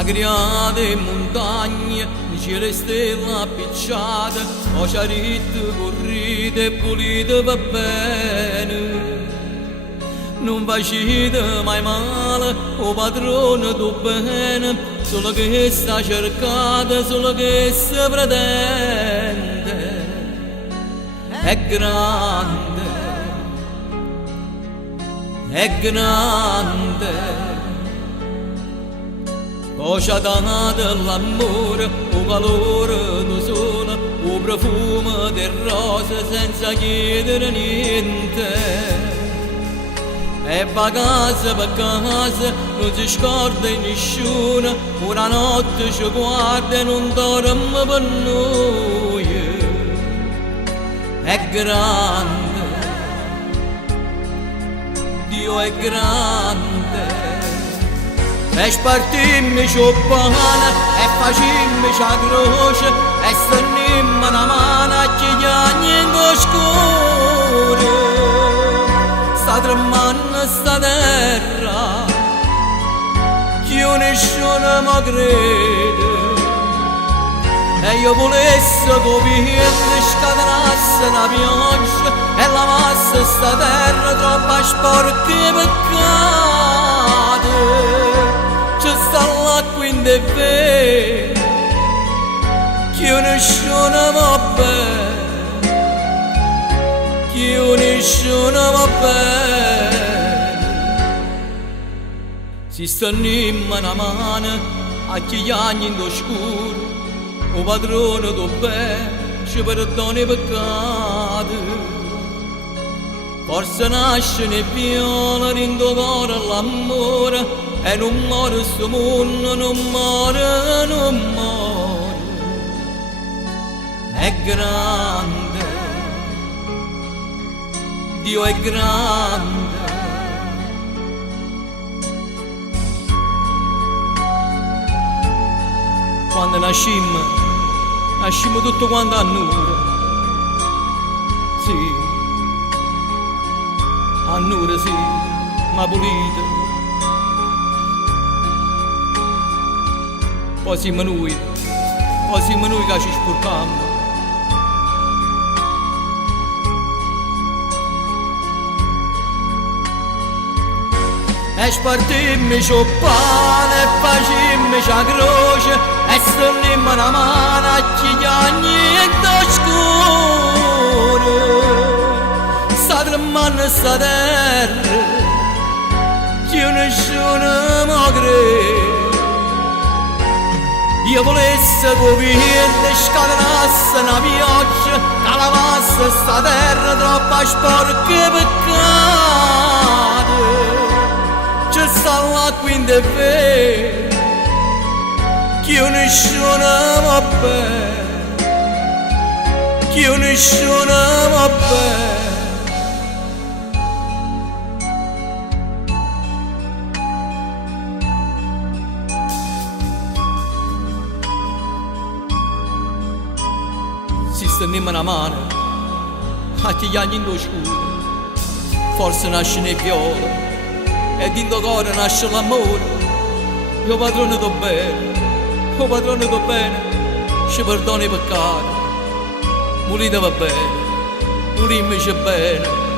agriate montagne, cielo e stelle appicciate, oceanitte corrite e pulite va bene. Non facete mai male, o padrone tu bene, solo che sta cercata, solo che si pretende. È grande, è grande. Cosa dato l'amore, o calore del sole, o profumo del rosa senza chiedere niente. E va casa per casa, non si scorda nessuno, una notte ci guarda e non dorme per noi. È grande, Dio è grande. E spartimmi ciobana, e facimmi la croce, e sternimmi una mano a chi gli anni in scuro. Sta tremando sta terra, che nessuno mi crede. E io volessi che scatenasse una pioggia e lavasse sta terra troppo sporca e peccata. C'è sta l'acqua in te vero, che nessuno va bene, che nessuno va bene. Si stannimmo una mano a chi gli anni in scuro, o padrone do bene ci perdona i peccati. Forse nasce ne viola in tuo cuore l'amore, e non muore sto mondo, non muore, non muore. È grande, Dio è grande. Quando nascimmo tutto quanto a nure, sì, a nure sì, ma pulite. Poi siamo noi che ci sporcammo. E spartimmi ciobane, e facimmi la croce, e sternimmi una mano a chi gli anni in scuro. Sta tremando sta terra, che nessuno mi crede. Io volessi che verde scatenasse una pioggia, che lavasse sta terra troppo sporca e peccata. C'è sta l'acqua in te vero, che nessuno va bene, che nessuno va bene. Si stennimmo una mano a chi gli anni in scuro, forse nasce ne viola e in tuo cuore nasce l'amore. Io padrone do bene, io padrone do bene, ci perdona i peccati. Mulite va bene, mulimmici bene.